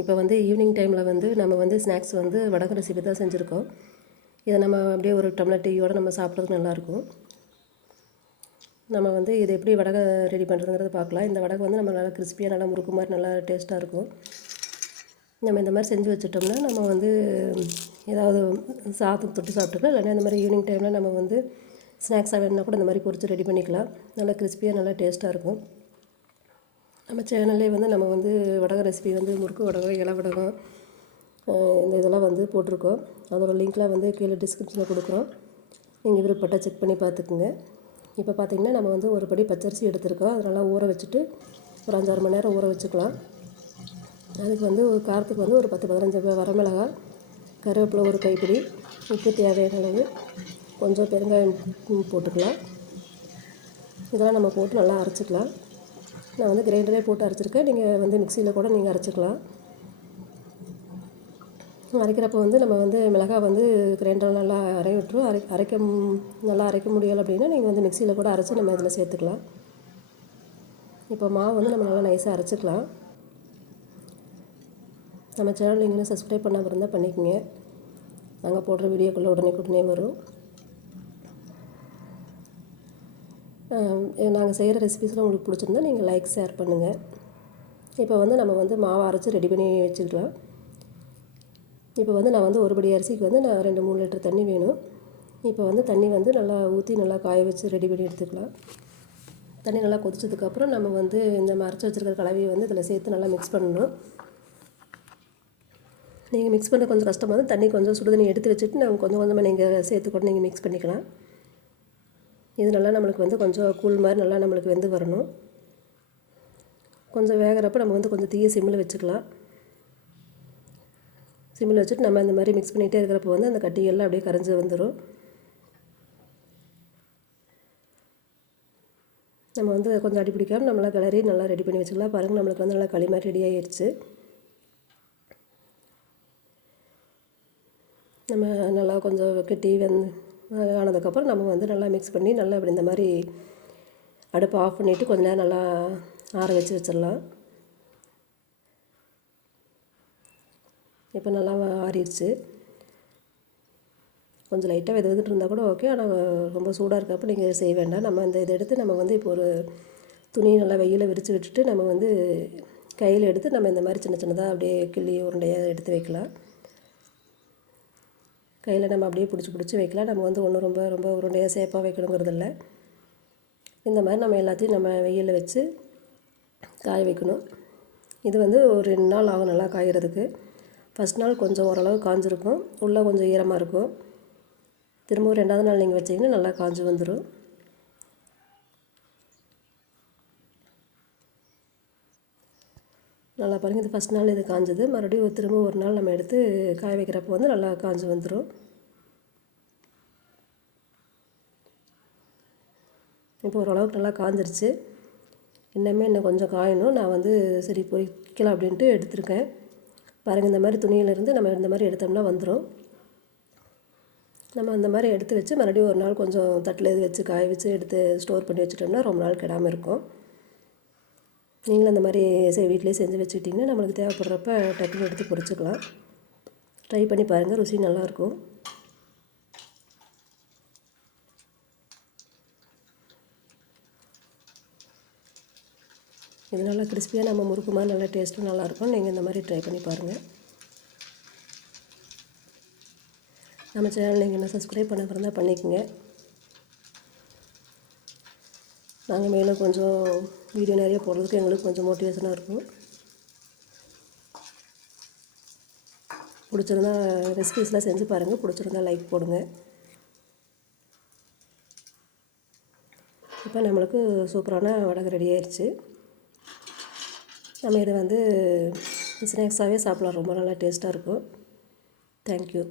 இப்போ வந்து ஈவினிங் டைமில் வந்து நம்ம வந்து ஸ்நாக்ஸ் வந்து வடகம் ரெசிபி தான் செஞ்சுருக்கோம். இதை நம்ம அப்படியே ஒரு டம்ளர் டீயோடு நம்ம சாப்பிட்றதுக்கு நல்லாயிருக்கும். நம்ம வந்து இது எப்படி வடகை ரெடி பண்ணுறதுங்கிறத பார்க்கலாம். இந்த வடகை வந்து நம்ம நல்லா கிறிஸ்பியாக நல்லா முறுக்கு மாதிரி நல்லா டேஸ்ட்டாக இருக்கும். நம்ம இந்த மாதிரி செஞ்சு வச்சுட்டோம்னா நம்ம வந்து ஏதாவது சாதம் தொட்டு சாப்பிட்டுக்கலாம். இல்லைன்னா இந்த மாதிரி ஈவினிங் டைமில் நம்ம வந்து ஸ்நாக்ஸாக வேணுன்னா கூட இந்த மாதிரி பொறிச்சு ரெடி பண்ணிக்கலாம். நல்லா கிறிஸ்பியாக நல்லா டேஸ்ட்டாக இருக்கும். நம்ம சேனல்லே வந்து நம்ம வந்து வடகம் ரெசிபி வந்து முறுக்கு வடகம் இலை வடகம் இந்த இதெல்லாம் வந்து போட்டிருக்கோம். அதோட லிங்க்லாம் வந்து கீழே டிஸ்கிரிப்ஷனில் கொடுக்குறோம். நீங்கள் விருப்பப்பட்ட செக் பண்ணி பார்த்துக்குங்க. இப்போ பார்த்தீங்கன்னா நம்ம வந்து ஒரு படி பச்சரிசி எடுத்திருக்கோம். அது நல்லா ஊற வச்சுட்டு ஒரு அஞ்சாறு மணி நேரம் ஊற வச்சுக்கலாம். அதுக்கு வந்து ஒரு காரத்துக்கு வந்து ஒரு பத்து பதினஞ்சு வரமிளகா கருவேப்பிலை ஒரு கைப்பிடி உப்பு தேவையான அளவு கொஞ்சம் பெருங்காயம் போட்டுக்கலாம். இதெல்லாம் நம்ம போட்டு நல்லா அரைச்சிக்கலாம். நான் வந்து கிரைண்டரே போட்டு அரைச்சிருக்கேன். நீங்கள் வந்து மிக்சியில் கூட நீங்கள் அரைச்சிக்கலாம். அரைக்கிறப்போ வந்து நம்ம வந்து மிளகாய் வந்து கிரைண்டரில் நல்லா அரைய விட்டுரும். அரை அரைக்க நல்லா அரைக்க முடியலை அப்படின்னா நீங்கள் வந்து மிக்சியில் கூட அரைச்சி நம்ம இதில் சேர்த்துக்கலாம். இப்போ மாவு வந்து நம்ம நல்லா நைஸாக அரைச்சிக்கலாம். நம்ம சேனல் இன்னும் சப்ஸ்கிரைப் பண்ணாமல் இருந்தால் பண்ணிக்கோங்க. நாங்கள் போடுற வீடியோக்குள்ளே உடனே உடனே வரும். நாங்கள் செய்கிற ரெசிபிஸ்லாம் உங்களுக்கு பிடிச்சிருந்தா நீங்கள் லைக் ஷேர் பண்ணுங்கள் இப்போ வந்து நம்ம வந்து மாவை அரைச்சி ரெடி பண்ணி வச்சுக்கலாம் இப்போ வந்து நான் வந்து ஒரு படி அரிசிக்கு வந்து நான் ரெண்டு மூணு லிட்டர் தண்ணி வேணும். இப்போ வந்து தண்ணி வந்து நல்லா ஊற்றி நல்லா காய வச்சு ரெடி பண்ணி எடுத்துக்கலாம். தண்ணி நல்லா கொதிச்சதுக்கப்புறம் நம்ம வந்து இந்த அரைச்சி வச்சுருக்கிற கலவையை வந்து இதில் சேர்த்து நல்லா மிக்ஸ் பண்ணணும். நீங்கள் மிக்ஸ் பண்ண கொஞ்சம் கஷ்டமாக இருந்தால் தண்ணி கொஞ்சம் சுடு தண்ணி எடுத்து வச்சுட்டு நம்ம கொஞ்சம் கொஞ்சமாக நீங்கள் சேர்த்து கூட நீங்கள் மிக்ஸ் பண்ணிக்கலாம். இது நல்லா நம்மளுக்கு வந்து கொஞ்சம் கூழ் மாதிரி நல்லா நம்மளுக்கு வெந்து வரணும். கொஞ்சம் வேகிறப்ப நம்ம வந்து கொஞ்சம் தீய சிம்மில் வச்சுக்கலாம். சிம்மில் வச்சுட்டு நம்ம இந்த மாதிரி மிக்ஸ் பண்ணிகிட்டே இருக்கிறப்ப வந்து அந்த கட்டியெல்லாம் அப்படியே கரைஞ்சி வந்துடும் நம்ம வந்து கொஞ்சம் அடி பிடிக்காமல் நம்மளா கிளறி நல்லா ரெடி பண்ணி வச்சுக்கலாம். பாருங்கள் நம்மளுக்கு வந்து நல்லா களி மாதிரி ரெடி ஆகிடுச்சு நம்ம நல்லா கொஞ்சம் கட்டி வெந் ஆனதுக்கப்புறம் நம்ம வந்து நல்லா மிக்ஸ் பண்ணி நல்லா இப்படி இந்த மாதிரி அடுப்பை ஆஃப் பண்ணிவிட்டு கொஞ்ச நேரம் நல்லா ஆற வச்சு வச்சிடலாம். இப்போ நல்லா ஆறிடுச்சு. கொஞ்சம் லைட்டாக வெது வெதுட்டு இருந்தால் கூட ஓகே ஆனால் ரொம்ப சூடாக இருக்கப்போ நீங்கள் செய்ய வேண்டாம். நம்ம இந்த இதை எடுத்து நம்ம வந்து இப்போ ஒரு துணி நல்லா வெயில விரித்து விட்டுட்டு நம்ம வந்து கையில் எடுத்து நம்ம இந்த மாதிரி சின்ன சின்னதாக அப்படியே கிள்ளி உருண்டையாக எடுத்து வைக்கலாம். கையில் நம்ம அப்படியே பிடிச்சி பிடிச்சி வைக்கலாம். நம்ம வந்து ஒன்றும் ரொம்ப ரொம்ப உருண்டையாக சேஃபாக வைக்கணுங்கிறதில்ல. இந்த மாதிரி நம்ம எல்லாத்தையும் நம்ம வெயிலில் வச்சு காய வைக்கணும். இது வந்து ஒரு ரெண்டு நாள் ஆகும் நல்லா காய்கிறதுக்கு ஃபஸ்ட் நாள் கொஞ்சம் ஓரளவு காஞ்சிருக்கும். உள்ளே கொஞ்சம் ஈரமாக இருக்கும். திரும்பவும் ரெண்டாவது நாள் நீங்கள் வச்சிங்கன்னா நல்லா காஞ்சு வந்துடும் நல்லா பாருங்கள் இது ஃபஸ்ட் நாள் இது காஞ்சது. மறுபடியும் ஒரு திரும்ப ஒரு நாள் நம்ம எடுத்து காய வைக்கிறப்போ வந்து நல்லா காஞ்சு வந்துடும் இப்போ ஓரளவுக்கு நல்லா காஞ்சிருச்சு. இன்னுமே இன்னும் கொஞ்சம் காயணும். நான் வந்து சரி பொரிக்கலாம் அப்படின்ட்டு எடுத்திருக்கேன். பாருங்கள் இந்த மாதிரி துணியிலேருந்து நம்ம இந்த மாதிரி எடுத்தோம்னா வந்துடும் நம்ம அந்த மாதிரி எடுத்து வச்சு மறுபடியும் ஒரு நாள் கொஞ்சம் தட்டில் இது வச்சு காய வச்சு எடுத்து ஸ்டோர் பண்ணி வச்சுட்டோம்னா ரொம்ப நாள் கெடாமல் இருக்கும். நீங்களும் அந்த மாதிரி வீட்டிலே செஞ்சு வச்சுக்கிட்டிங்கன்னா நம்மளுக்கு தேவைப்படுறப்ப டக்குன்னு எடுத்து பொறிச்சிக்கலாம் ட்ரை பண்ணி பாருங்கள் ருசி நல்லாயிருக்கும். இது நல்லா கிறிஸ்பியாக நம்ம முறுக்கு மாதிரி நல்லா டேஸ்ட்டும் நல்லாயிருக்கும். நீங்கள் இந்த மாதிரி ட்ரை பண்ணி பாருங்கள் நம்ம சேனல் நீங்கள் என்ன சப்ஸ்கிரைப் பண்ண இருந்தால் பண்ணிக்கோங்க. நாங்கள் மேலே கொஞ்சம் வீடியோ நிறைய போடுறதுக்கு எங்களுக்கு கொஞ்சம் மோட்டிவேஷனாக இருக்கும். பிடிச்சிருந்தா ரெசிபிஸ்லாம் செஞ்சு பாருங்கள் பிடிச்சிருந்தா லைக் போடுங்க. இப்போ நம்மளுக்கு சூப்பரான வடகு ரெடி ஆயிடுச்சு நம்ம இதை வந்து ஸ்நாக்ஸாகவே சாப்பிட்லாம். ரொம்ப நல்லா டேஸ்ட்டாக இருக்கும். தேங்க்யூ